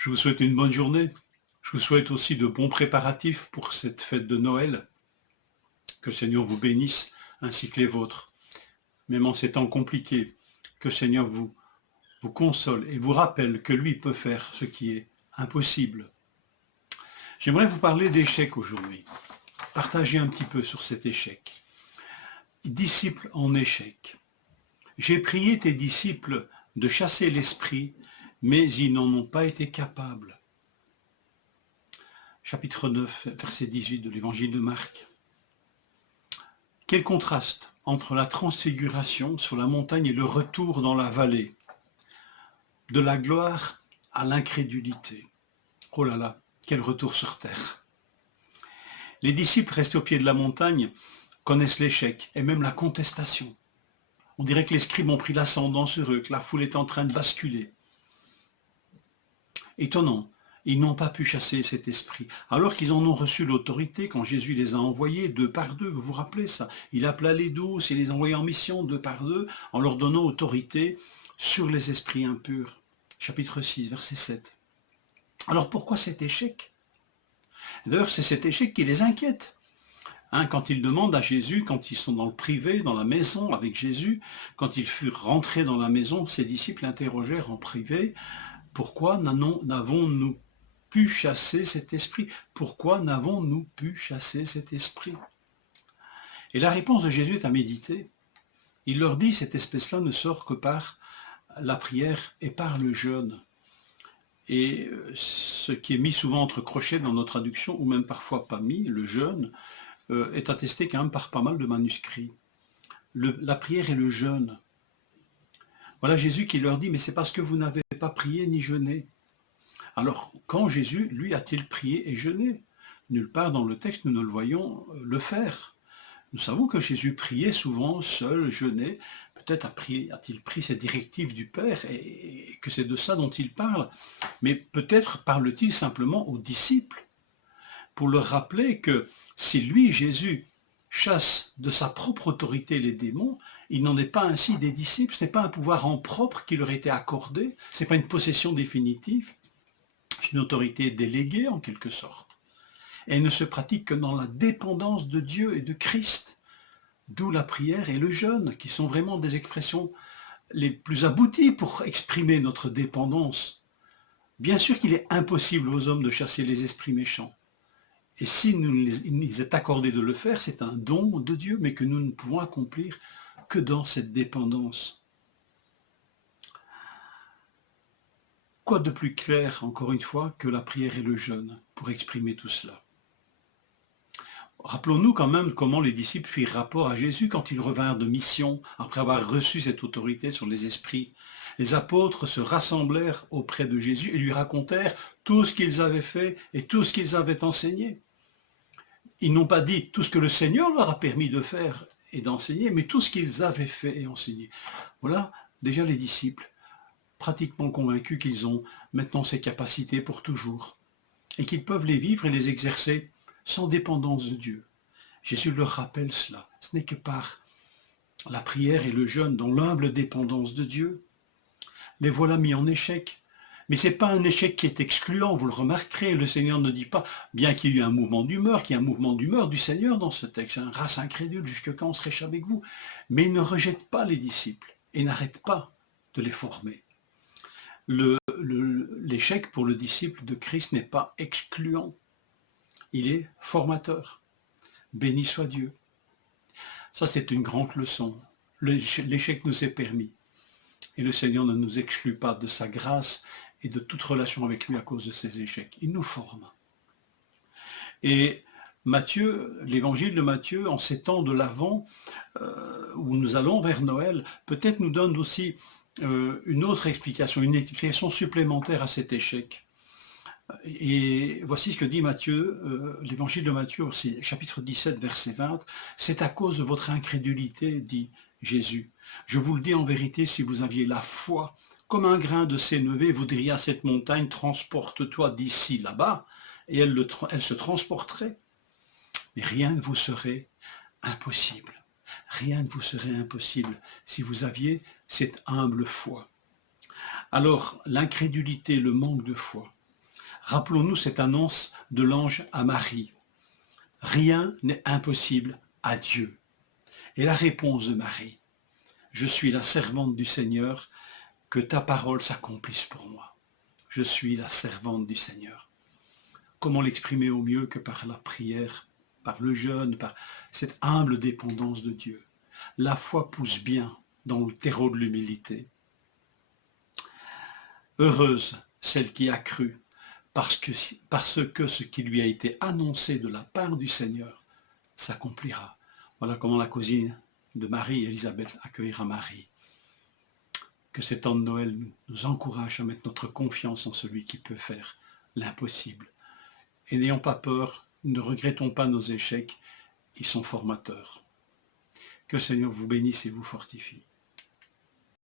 Je vous souhaite une bonne journée. Je vous souhaite aussi de bons préparatifs pour cette fête de Noël. Que le Seigneur vous bénisse, ainsi que les vôtres. Même en ces temps compliqués, que le Seigneur vous console et vous rappelle que lui peut faire ce qui est impossible. J'aimerais vous parler d'échec aujourd'hui. Partager un petit peu sur cet échec. Disciples en échec. J'ai prié tes disciples de chasser l'esprit, mais ils n'en ont pas été capables. Chapitre 9, verset 18 de l'évangile de Marc. Quel contraste entre la transfiguration sur la montagne et le retour dans la vallée. De la gloire à l'incrédulité. Oh là là, quel retour sur terre. Les disciples restés au pied de la montagne connaissent l'échec et même la contestation. On dirait que les scribes ont pris l'ascendant sur eux, que la foule est en train de basculer. Étonnant, ils n'ont pas pu chasser cet esprit, alors qu'ils en ont reçu l'autorité quand Jésus les a envoyés 2 par 2, vous vous rappelez ça? Il appela les 12 et les envoyait en mission 2 par 2, en leur donnant autorité sur les esprits impurs. Chapitre 6, verset 7. Alors pourquoi cet échec? D'ailleurs, c'est cet échec qui les inquiète. Quand ils demandent à Jésus, quand ils sont dans le privé, dans la maison avec Jésus, quand ils furent rentrés dans la maison, ses disciples l'interrogèrent en privé, pourquoi n'avons-nous pu chasser cet esprit? Pourquoi n'avons-nous pu chasser cet esprit? Et la réponse de Jésus est à méditer. Il leur dit, cette espèce-là ne sort que par la prière et par le jeûne. Et ce qui est mis souvent entre crochets dans nos traductions, ou même parfois pas mis, le jeûne, est attesté quand même par pas mal de manuscrits. La prière et le jeûne. Voilà Jésus qui leur dit, mais c'est parce que vous n'avez pas prié ni jeûné. Alors, quand Jésus, lui, a-t-il prié et jeûné? Nulle part dans le texte, nous ne le voyons le faire. Nous savons que Jésus priait souvent, seul, jeûnait. Peut-être a-t-il pris cette directive du Père et que c'est de ça dont il parle. Mais peut-être parle-t-il simplement aux disciples pour leur rappeler que si lui, Jésus, chasse de sa propre autorité les démons, il n'en est pas ainsi des disciples, ce n'est pas un pouvoir en propre qui leur était accordé, ce n'est pas une possession définitive, c'est une autorité déléguée en quelque sorte. Et elle ne se pratique que dans la dépendance de Dieu et de Christ, d'où la prière et le jeûne, qui sont vraiment des expressions les plus abouties pour exprimer notre dépendance. Bien sûr qu'il est impossible aux hommes de chasser les esprits méchants. Et si il nous est accordé de le faire, c'est un don de Dieu, mais que nous ne pouvons accomplir que dans cette dépendance. Quoi de plus clair, encore une fois, que la prière et le jeûne pour exprimer tout cela? Rappelons-nous quand même comment les disciples firent rapport à Jésus quand ils revinrent de mission, après avoir reçu cette autorité sur les esprits. Les apôtres se rassemblèrent auprès de Jésus et lui racontèrent tout ce qu'ils avaient fait et tout ce qu'ils avaient enseigné. Ils n'ont pas dit tout ce que le Seigneur leur a permis de faire et d'enseigner, mais tout ce qu'ils avaient fait et enseigné. Voilà déjà les disciples, pratiquement convaincus qu'ils ont maintenant ces capacités pour toujours, et qu'ils peuvent les vivre et les exercer sans dépendance de Dieu. Jésus leur rappelle cela. Ce n'est que par la prière et le jeûne, dans l'humble dépendance de Dieu. Les voilà mis en échec. Mais ce n'est pas un échec qui est excluant, vous le remarquerez, le Seigneur ne dit pas, bien qu'il y ait eu un mouvement d'humeur, qu'il y ait un mouvement d'humeur du Seigneur dans ce texte, un race incrédule, jusque quand serai-je avec vous? Mais il ne rejette pas les disciples et n'arrête pas de les former. L'échec pour le disciple de Christ n'est pas excluant, il est formateur. Béni soit Dieu. Ça, c'est une grande leçon. L'échec nous est permis. Et le Seigneur ne nous exclut pas de sa grâce et de toute relation avec lui à cause de ses échecs. Il nous forme. Et Matthieu, l'évangile de Matthieu, en ces temps de l'Avent, où nous allons vers Noël, peut-être nous donne aussi une autre explication, une explication supplémentaire à cet échec. Et voici ce que dit Matthieu, l'évangile de Matthieu, chapitre 17, verset 20. « C'est à cause de votre incrédulité, dit Jésus. Je vous le dis en vérité, si vous aviez la foi, comme un grain de sénévé, vous diriez à cette montagne, transporte-toi d'ici là-bas, et elle se transporterait. Mais rien ne vous serait impossible. Rien ne vous serait impossible si vous aviez cette humble foi. » Alors, l'incrédulité, le manque de foi, Rappelons-nous cette annonce de l'ange à Marie. Rien n'est impossible à Dieu. Et la réponse de Marie, je suis la servante du Seigneur, que ta parole s'accomplisse pour moi. Je suis la servante du Seigneur. Comment l'exprimer au mieux que par la prière, par le jeûne, par cette humble dépendance de Dieu. La foi pousse bien dans le terreau de l'humilité. Heureuse celle qui a cru, parce que ce qui lui a été annoncé de la part du Seigneur s'accomplira. Voilà comment la cousine de Marie, Élisabeth, accueillera Marie. Que cet temps de Noël nous encourage à mettre notre confiance en celui qui peut faire l'impossible. Et n'ayons pas peur, ne regrettons pas nos échecs, ils sont formateurs. Que le Seigneur vous bénisse et vous fortifie.